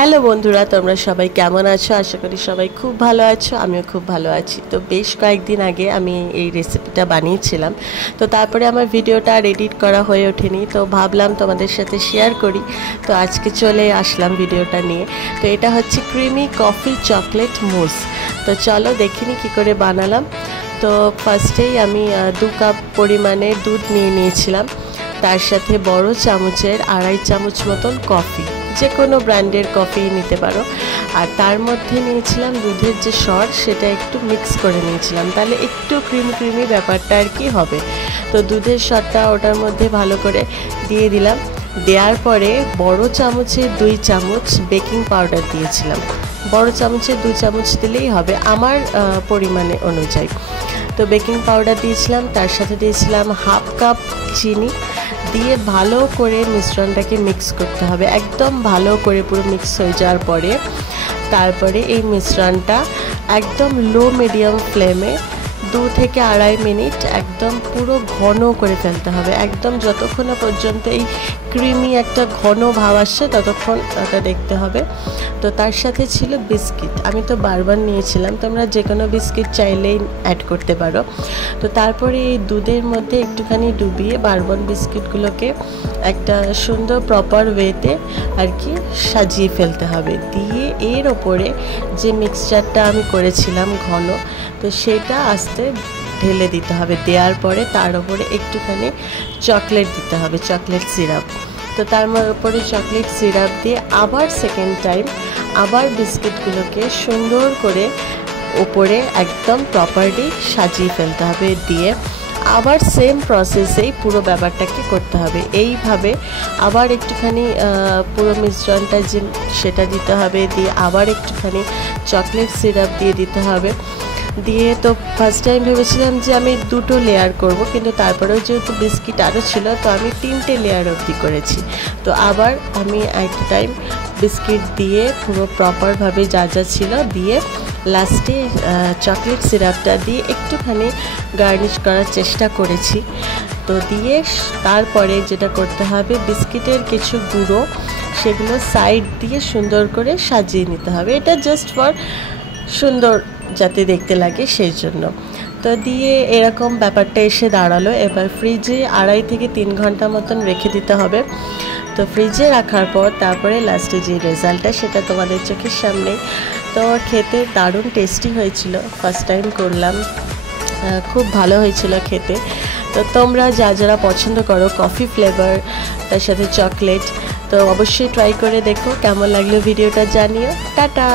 Hello বন্ধুরা, তোমরা সবাই কেমন আছো? আশা করি সবাই খুব ভালো আছো। আমিও খুব ভালো আছি। তো বেশ কয়েকদিন আগে আমি এই রেসিপিটা বানিয়েছিলাম, তো তারপরে আমার ভিডিওটা আর এডিট করা হয়ে ওঠেনি, তো ভাবলাম তোমাদের সাথে শেয়ার করি। তো আজকে চলে আসলাম ভিডিওটা নিয়ে। তো এটা হচ্ছে ক্রিমি কফি চকলেট মুস। তো চলো দেখিনি কি করে বানালাম। তো ফার্স্টেই আমি 2 কাপ পরিমাণে দুধ নিয়েছিলাম, তার সাথে বড় চামচের 2.5 চামচ মতন কফি, যে কোনো ব্র্যান্ডের কফি নিতে পারো। আর তার মধ্যে নিয়েছিলাম দুধের যে সর, সেটা একটু মিক্স করে নিয়েছিলাম, তাহলে একটু ক্রিমি ব্যাপারটা আর কি হবে। তো দুধের সরটা ওটার মধ্যে ভালো করে দিয়ে দিলাম। দেওয়ার পরে বড় চামচের 2 চামচ বেকিং পাউডার দিয়েছিলাম। বড় চামচের 2 চামচ দিলেই হবে আমার পরিমাণে অনুযায়ী। তো বেকিং পাউডার দিয়েছিলাম, তার সাথে দিয়েছিলাম 1/2 কাপ চিনি দিয়ে ভালো করে মিশ্রণটাকে মিক্স করতে হবে, একদম ভালো করে পুরো মিক্স হয়ে যাওয়ার পরে তারপরে এই মিশ্রণটা একদম লো মিডিয়াম ফ্লেমে 2 থেকে 2.5 মিনিট একদম পুরো ঘন করে ফেলতে হবে, একদম যতক্ষণ না পর্যন্ত এই ক্রিমি একটা ঘন ভাব আসছে ততক্ষণ ওটা দেখতে হবে। তো তার সাথে ছিল বিস্কিট, আমি তো বারবার নিয়েছিলাম, তোমরা যে কোনো বিস্কিট চাইলেই অ্যাড করতে পারো। তো তারপরে এই দুধের মধ্যে একটুখানি ডুবিয়ে বারবন বিস্কিটগুলোকে একটা সুন্দর প্রপার ওয়েতে আর কি সাজিয়ে ফেলতে হবে। দিয়ে এর ওপরে যে মিক্সচারটা আমি করেছিলাম ঘন, তো সেটা আস্তে ঢেলে দিতে হবে। দেওয়ার পরে তার উপরে একটুখানি চকলেট দিতে হবে, চকলেট সিরাপ। তো তার উপরে চকলেট সিরাপ দিয়ে আবার সেকেন্ড টাইম আবার বিস্কিটগুলোকে সুন্দর করে উপরে একদম প্রপারলি সাজিয়ে ফেলতে হবে। দিয়ে আবার সেম প্রসেসেই পুরো ব্যাপারটাকে করতে হবে। এইভাবে আবার একটুখানি পুরো মিশ্রণটা যে সেটা দিতে হবে, দিয়ে আবার একটুখানি চকলেট সিরাপ দিয়ে দিতে হবে। দিয়ে তো ফার্স্ট টাইম ভেবেছিলাম যে আমি 2টো লেয়ার করব, কিন্তু তারপরেও যেহেতু বিস্কিট আরও ছিল, তো আমি 3টে লেয়ার অবধি করেছি। তো আবার আমি একটা টাইম বিস্কিট দিয়ে পুরো প্রপারভাবে যা ছিল দিয়ে লাস্টে চকলেট সিরাপটা দিয়ে একটুখানি গার্নিশ করার চেষ্টা করেছি। তো দিয়ে তারপরে যেটা করতে হবে, বিস্কিটের কিছু গুঁড়ো সেগুলো সাইড দিয়ে সুন্দর করে সাজিয়ে নিতে হবে। এটা জাস্ট ফর সুন্দর যাতে দেখতে লাগে সেই জন্য। তো দিয়ে এরকম ব্যাপারটা এসে দাঁড়ালো। এবার ফ্রিজে 2.5 থেকে 3 ঘন্টা মতন রেখে দিতে হবে। তো ফ্রিজে রাখার পর তারপরে লাস্টে যে রেজাল্টটা সেটা তোমাদের চোখের সামনে। তো খেতে দারুণ টেস্টি হয়েছিল, ফার্স্ট টাইম করলাম, খুব ভালো হয়েছিল খেতে। তো তোমরা যারা পছন্দ করো কফি ফ্লেভার তার সাথে চকলেট, তো অবশ্যই ট্রাই করে দেখো। কেমন লাগলো ভিডিওটা জানিও। টাটা।